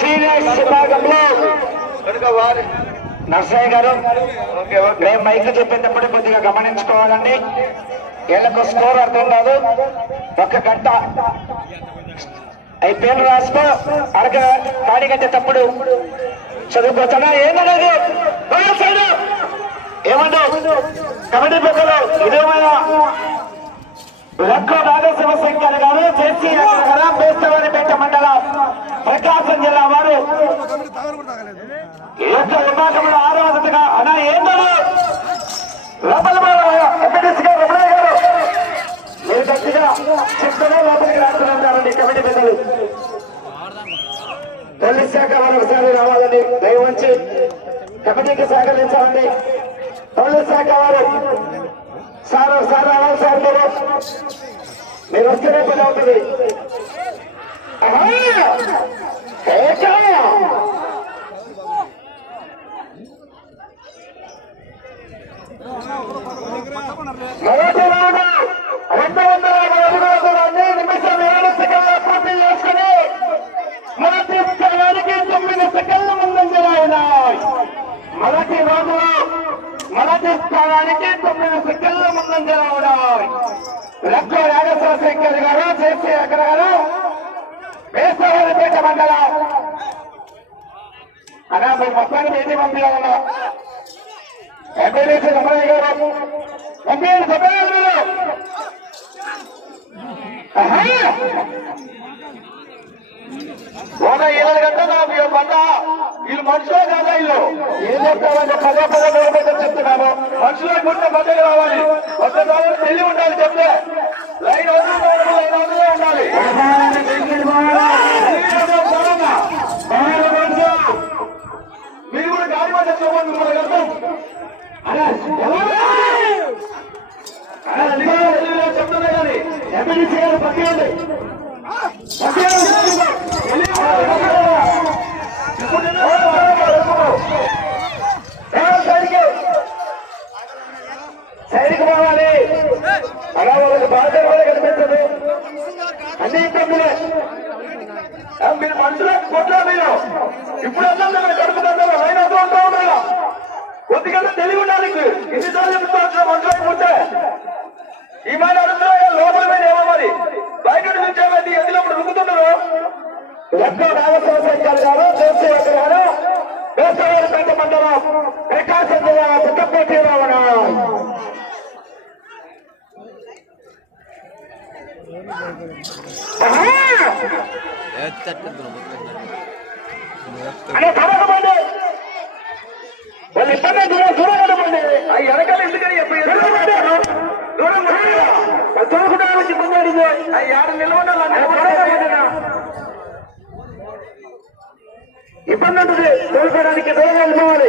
Seniors విభాగంలో నర్సయ్య గారు మేము మైక్ చెప్పేటప్పుడు కొద్దిగా గమనించుకోవాలండి. వీళ్ళకు స్కోర్ అర్థం కాదు. ఒక గంట అవి పేర్లు రాసుకో. అరగ తాడిగంటే తప్పుడు చదువుకోవచ్చా ఏమన్నది సైడు ఏమండు? కబడ్డీ పెద్దలు ఇదేమైనా? లక్క నాగశివశంకర్ గారు జెర్సీ గారు బేస్తవారిపేట మండలం ప్రకాశం జిల్లా వారు ఈ యొక్క విభాగంలో ఆరవ జతగా అన్నా లోపల ఎంపీటీసీ గారు రమణయ్య గారు. మీరు గట్టిగా చెప్తూనే లోపలికి రాస్తున్నారండి కమిటీ పెద్దలు పోలీస్ శాఖ వారు రావాలని దయవంచి కమిటీకి సహకరించాలండి. పోలీస్ శాఖ వారు సార్ ఒకసారి రావాలి సార్ మీరు. మీరు వస్తేనే పని అవుతుంది. స్థానానికి తొమ్మిది సెకండ్ల ముందంజలో ఉన్నాయి లక్కో నాగేశ్వర శంకర్ గారు జేసీ అక్కడ గారు వేసవరపేట మండలం. అన్నా మీరు మొత్తానికి ఏంటి పంపించాలన్నా ఎమ్మెల్యేసీ రమణయ్య గారు. పంపించండి సభ్యులు మీరు ఓన ఏడు గంటల మీ పంట వీళ్ళు మనుషులే కదా వీళ్ళు ఏం చెప్తామంటే పదే పదే నిలబెట్టని చెప్తున్నాము. మనుషులే గుండె మధ్యలో రావాలి. ఒక్కసారి తెలివి ఉండాలి చెప్తే. లైన్ వదిలి లైన్ వదిలే ఉండాలి. మీరు కూడా గాలి మాట చెప్పండి మిమ్మల్ని అర్థం. చెప్తున్నా కానీ ఎమ్మెల్యేసీ చేయాలి పక్కండి సైనిక పోవాలి అలా వాళ్ళకి బాధ్యత కూడా కనిపించదు. అన్ని ఇబ్బందులే. మీరు మనుషులే కొట్లా మీరు. ఇప్పుడు అన్నాం కదా లైన్ అవుతూ ఉంటా ఉన్నా కొద్దిగా తెలివి ఉండాలి నీకు. ఎన్నిసార్లు చెప్తా మనుషులకు ఉంటే ఈ మాట అడుగుతున్నా లోపల మీద ఏమో మరి? బయట నుంచి ఏమైంది ఎందులో ఇప్పుడు రుక్కుతున్నారు లక్క నాగశేఖర్ గారు జోసేవర్ గారు వేసవారిపేట మండలం. ప్రకాశం జిల్లా వాళ్ళు ఇబ్బంది దూరం దూరం ఆ వెనకాల ఎందుకని చెప్పి దూరం తోలుకోవడానికి ఆ ఏడ నిలబడాలి ఇబ్బంది ఉంటుంది. తోలుకోవడానికి దూరం వెళ్ళిపోవాలి.